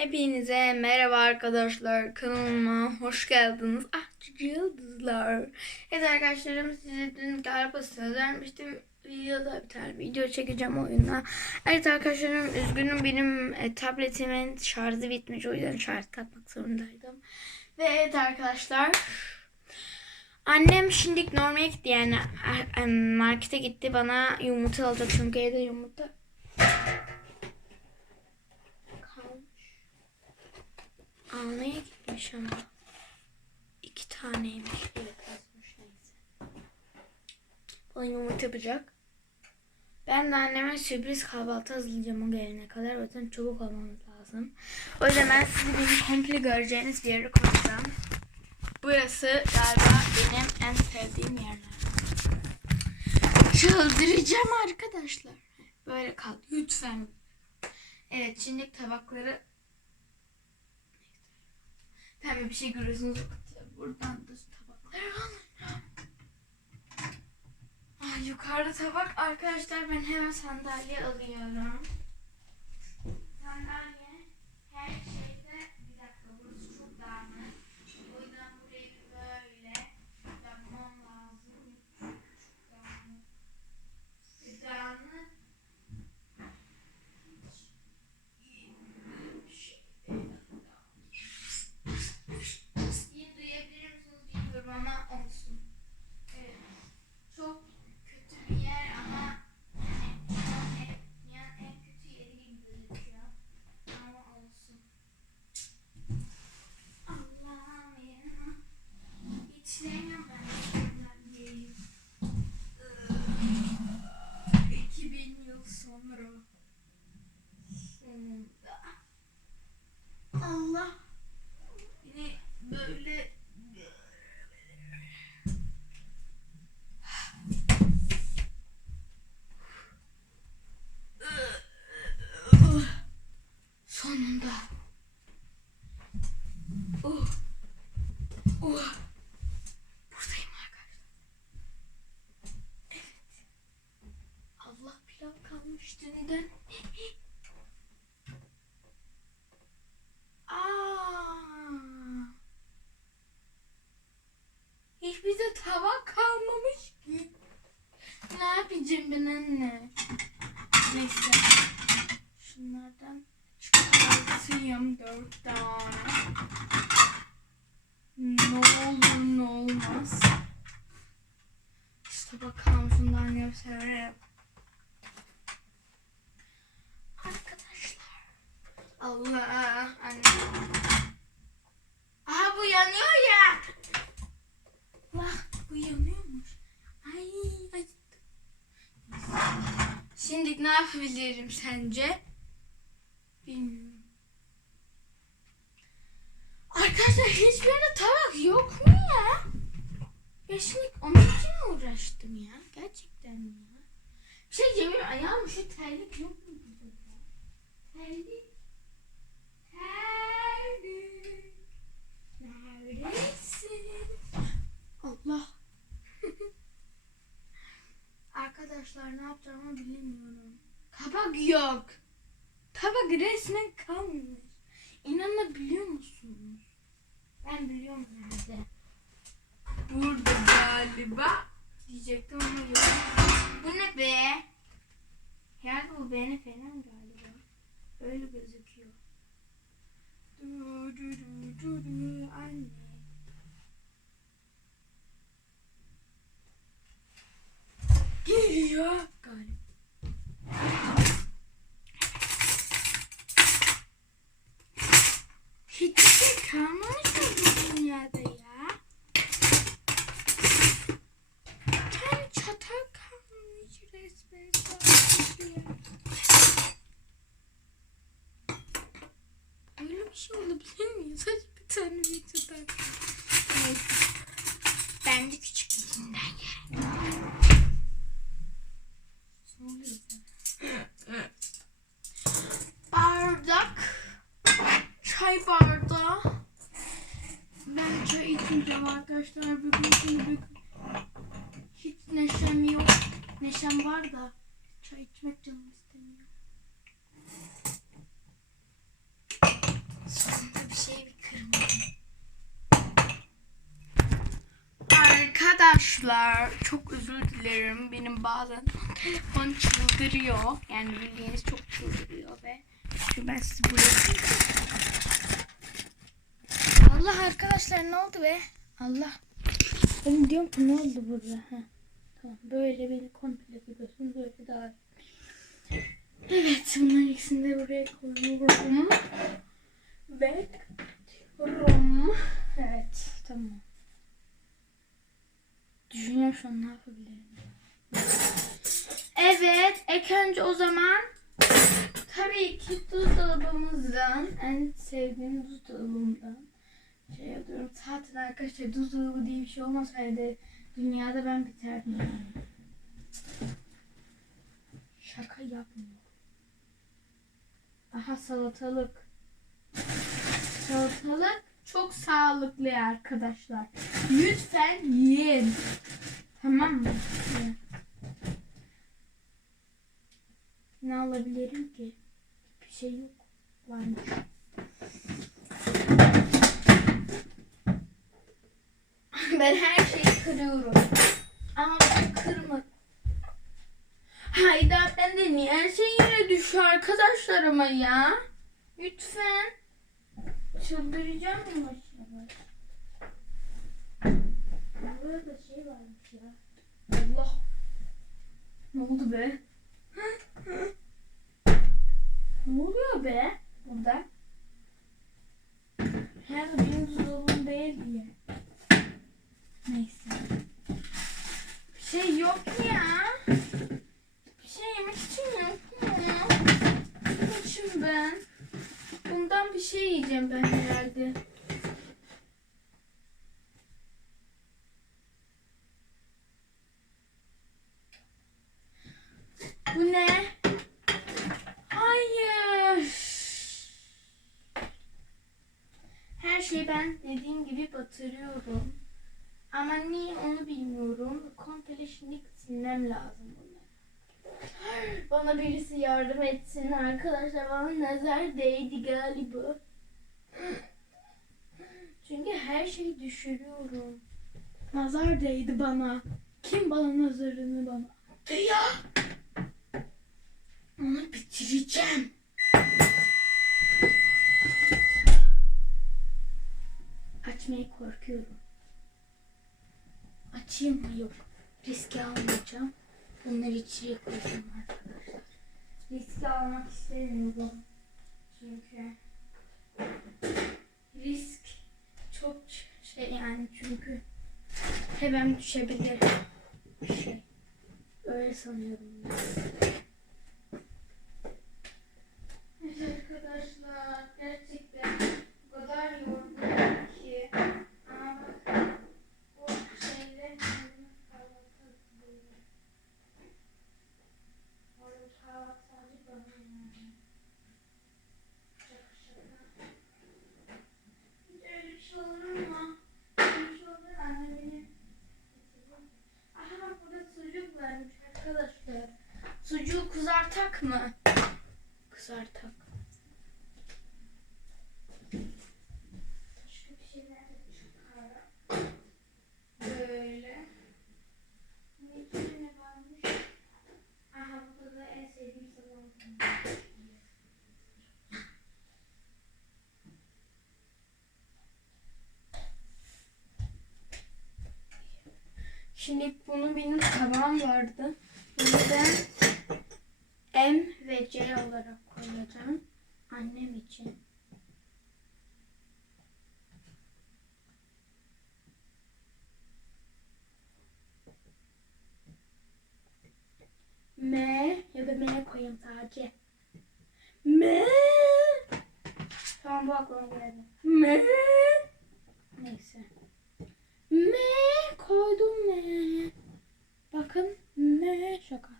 Hepinize merhaba arkadaşlar. Kanalıma hoş geldiniz. Ah yıldızlar. Evet arkadaşlarım size dün galiba söz vermiştim. Videoda bir tane video çekeceğim oyuna. Evet arkadaşlarım üzgünüm benim e, tabletimin şarjı bitmiş. O yüzden şarj takmak zorundaydım. Ve evet arkadaşlar. Annem şimdi normale gitti yani e, markete gitti bana yumurta alacak çünkü evde yumurta kalmış. Almaya gitmiş ama. İki taneymiş. Evet azmış neyse. Yumurta yapacak. Ben de anneme sürpriz kahvaltı hazırlayacağım o gelene kadar. O yüzden çabuk olmamız lazım. O yüzden ben sizi benim komple göreceğiniz bir yere koyacağım. Burası galiba benim en sevdiğim yerler. Çıldıracağım arkadaşlar. Böyle kal lütfen. Evet şimdi tabakları Tabii bir şey görüyorsunuz. Buradan da tabakları alın. Ah, yukarıda tabak. Arkadaşlar ben hemen sandalye alıyorum. Sandalye her şeyde bir dakika burası çok dağınık. O yüzden burayı böyle yapmam lazım. Çok dağınık. Bir dağınık. İyi duyabilir misiniz bilmiyorum ama olsun. Evet. Çok kötü bir yer ama yani en, yani en kötü yeri gibi gözüküyor. Ama olsun. Allah'ım ya. Hiç sevmiyorum ben bundan değil. 2000 yıl sonra. Sonunda. Allah. Yine böyle Sonunda. Oh. Oh. Buradayım arkadaşlar. Evet. Allah pilav dünden. Aa. Hiçbir de tabak kalmamış ki. Ne yapacağım ben anne? Neyse. Şunlardan çıkartayım dört tane. Ne olur ne olmaz. İşte bakalım şundan göstereyim. Arkadaşlar. Allah anne. Aa bu yanıyor ya. Vah bu yanıyormuş. Ay acıttı. Şimdi ne yapabilirim sence? Bilmiyorum. Arkadaşlar hiçbir yerde tabak yok mu ya? Ya şimdi onun için mi uğraştım ya? Gerçekten ya? Bir şey diyeceğim ayağım şu terlik yok mu? Terlik. Allah. Arkadaşlar ne yapacağımı bilmiyorum. Tabak yok. Tabak resmen kalmış. İnanabiliyor musunuz? Ben biliyorum nerede. Burada galiba. Diyecektim ama yok. Bu ne be? Herhalde bu beğeni falan galiba. Öyle gözüküyor. Du, du, du. Hiç kalmamış mı bu ya? Tane çatal kalmış sadece ya. Öyle bir şey olabilir mi? Sadece bir tane bir çatal Neyse. Ben de. Ne oluyor be? Bardak. Çay bardağı. Ben çay içmeyeceğim arkadaşlar. Bugün bugün hiç neşem yok. Neşem var da çay içmek canım istemiyor. Arkadaşlar. Çok özür dilerim. Benim bazen telefon çıldırıyor. Yani bildiğiniz çok çıldırıyor ve çünkü ben sizi buraya Allah arkadaşlar ne oldu be? Allah. Ben diyorum ki ne oldu burada? Ha. Tamam böyle beni komple biliyorsun. Böyle daha Evet bunların ikisini de buraya koyuyorum. Ve kapatıyorum. Evet tamam. Düşünüyorum şu an ne yapabilirim. Evet ilk önce o zaman tabii ki buzdolabımızdan en sevdiğim buzdolabımdan şey yapıyorum. Zaten arkadaşlar buzdolabı diye bir şey olmasaydı dünyada ben biterdim. Şaka yapmıyorum. Aha salatalık. Salatalık çok sağlıklı arkadaşlar. Lütfen yiyin. Tamam mı? Yiyin. Ne alabilirim ki? Bir şey yok. Varmış. Ben her şeyi kırıyorum. Ama ben kırma. Hayda ben de niye her şey yere düşüyor arkadaşlarıma ya? Lütfen. Çıldıracağım mı başına Burada şey varmış ya. Allah. Ne oldu be? ne oluyor be burada? Herhalde benim buzdolabım değil diye. Neyse. Bir şey yok ya? Bir şey yemek için yok mu? Açım ben. Bundan bir şey yiyeceğim ben herhalde. Bu ne? Hayır. Her şeyi ben dediğim gibi batırıyorum. Ama niye onu bilmiyorum. Komple şimdi silmem lazım. Bana birisi yardım etsin arkadaşlar. Bana nazar değdi galiba. Çünkü her şeyi düşürüyorum. Nazar değdi bana. Kim bana nazarını bana attı ya? Onu bitireceğim. Açmaya korkuyorum. Açayım mı? Yok. Riski almayacağım. Bunları içeriye koyacağım arkadaşlar. Riski almak istemiyorum. Çünkü risk çok şey yani çünkü hemen düşebilir şey. Öyle sanıyorum ben. Evet arkadaşlar gerçekten bu kadar yorgunum ki ama bak bu şeyle kendimi kahvaltı hazırlıyorum. Orada kahvaltı sadece bana yani. Şaka şaka. Hiç öyle bir şey olur mu? Öyle bir şey olur anne beni getirir. Aha bak burada sucuk varmış arkadaşlar. Sucuğu kızartak mı? Kızartak. Başka bir şeyler de çıkarım. Böyle. Bunun içinde ne varmış? Aha burada da en sevdiğim salon. Şimdi bunu benim tabağım vardı. Bunu ben M ve C olarak koyacağım. Annem için. M ya da M koyayım sadece. M. Tamam bu aklıma geldi. M. Neyse. M koydum M. Bakın M şaka.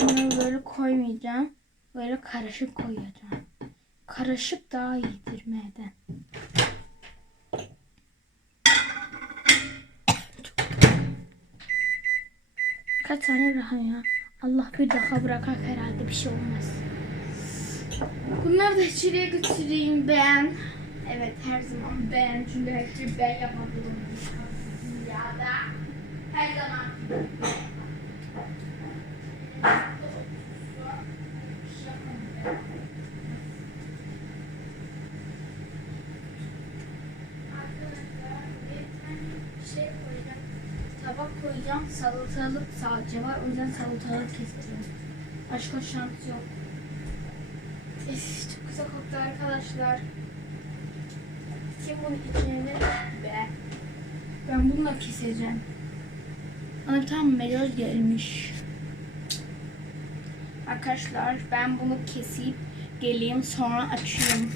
Bunu böyle koymayacağım. Böyle karışık koyacağım. Karışık daha iyidir M'den. Kaç tane rahat ya? Allah bir daha bırakak herhalde bir şey olmaz. Bunları da içeriye götüreyim ben. Evet her zaman ben. Çünkü her şeyi ben yapabilirim. Ya. aşağıda. Her zaman. Arkadaşlar bir tane şey koyacağım. Tabak koyacağım. Salatalık salça var. O yüzden salatalık keseceğim. Başka şans yok. Üf, çok güzel koktu arkadaşlar. Kim bunun içine be? Ben bununla keseceğim. Bana bir tane meloz gelmiş. Arkadaşlar ben bunu kesip geleyim sonra açayım.